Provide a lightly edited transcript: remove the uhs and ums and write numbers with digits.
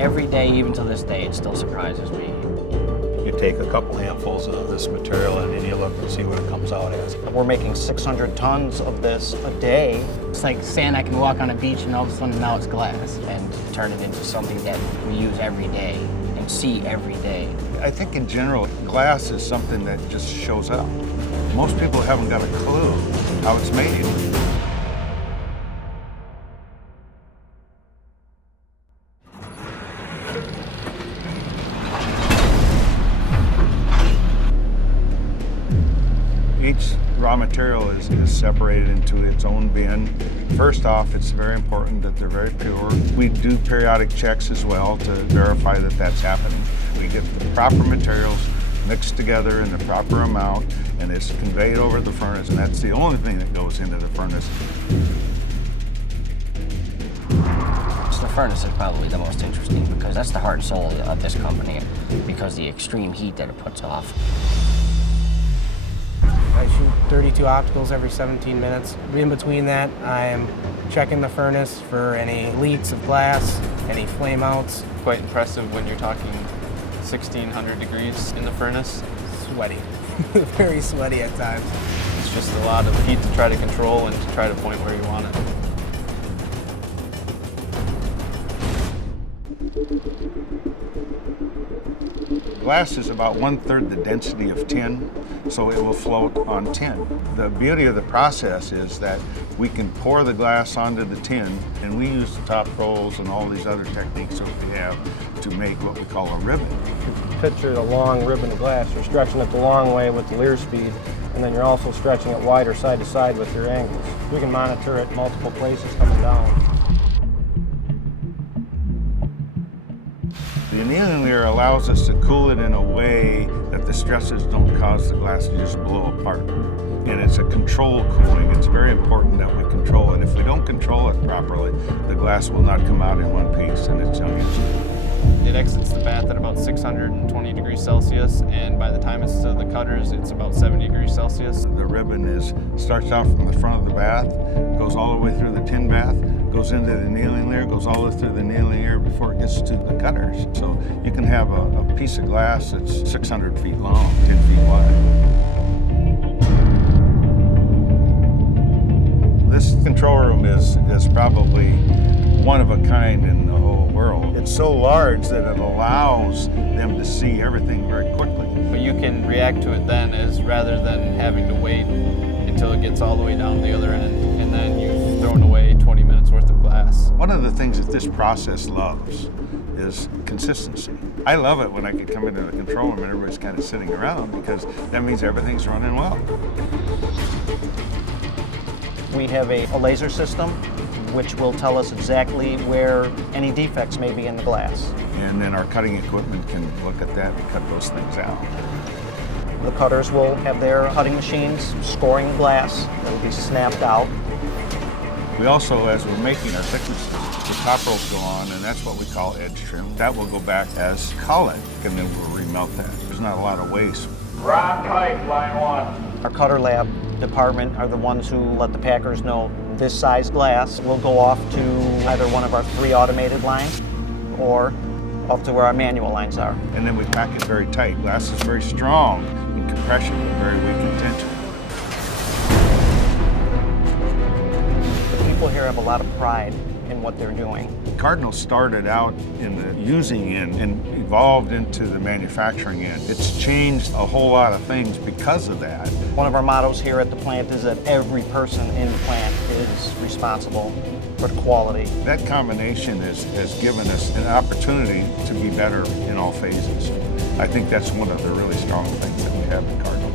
every day, even to this day, it still surprises me. You take a couple handfuls of this material and then you look and see what it comes out as. We're making 600 tons of this a day. It's like sand I can walk on a beach and all of a sudden now it's glass, and turn it into something that we use every day and see every day. I think in general, glass is something that just shows up. Most people haven't got a clue how it's made. Each raw material is separated into its own bin. First off, it's very important that they're very pure. We do periodic checks as well to verify that that's happening. We get the proper materials mixed together in the proper amount, and it's conveyed over the furnace, and that's the only thing that goes into the furnace. So the furnace is probably the most interesting because that's the heart and soul of this company, because the extreme heat that it puts off. I shoot 32 opticals every 17 minutes. In between that, I am checking the furnace for any leaks of glass, any flame outs. Quite impressive when you're talking 1,600 degrees in the furnace. Sweaty, very sweaty at times. It's just a lot of heat to try to control and to try to point where you want it. Glass is about 1/3 the density of tin, so it will float on tin. The beauty of the process is that we can pour the glass onto the tin, and we use the top rolls and all these other techniques that we have to make what we call a ribbon. Picture a long ribbon of glass. You're stretching it the long way with the leer speed, and then you're also stretching it wider side to side with your angles. We can monitor it multiple places coming down. The annealing layer allows us to cool it in a way that the stresses don't cause the glass to just blow apart. And it's a controlled cooling. It's very important that we control it. If we don't control it properly, the glass will not come out in one piece, and it's unusable. It exits the bath at about 620 degrees Celsius, and by the time it's to the cutters, it's about 70 degrees Celsius. The ribbon starts out from the front of the bath, goes all the way through the tin bath, goes into the annealing layer, goes all the way through the annealing layer before it gets to the cutters. So you can have a piece of glass that's 600 feet long, 10 feet wide. This control room is probably one of a kind in the whole world. It's so large that it allows them to see everything very quickly. But you can react to it then, as rather than having to wait until it gets all the way down the other end, and then you've thrown away 20 minutes worth of glass. One of the things that this process loves is consistency. I love it when I can come into the control room and everybody's kind of sitting around, because that means everything's running well. We have a laser system which will tell us exactly where any defects may be in the glass. And then our cutting equipment can look at that and cut those things out. The cutters will have their cutting machines scoring glass that will be snapped out. We also, as we're making our thicknesses, the top rolls go on, and that's what we call edge trim. That will go back as cullet, and then we'll remelt that. There's not a lot of waste. Rod pipe, line 1. Our cutter lab department are the ones who let the packers know this size glass will go off to either one of our 3 automated lines or off to where our manual lines are. And then we pack it very tight. Glass is very strong in compression and very weak in tension. The people here have a lot of pride in what they're doing. Cardinal started out in the using end and evolved into the manufacturing end. It's changed a whole lot of things because of that. One of our mottos here at the plant is that every person in the plant is responsible for the quality. That combination has given us an opportunity to be better in all phases. I think that's one of the really strong things that we have at Cardinal.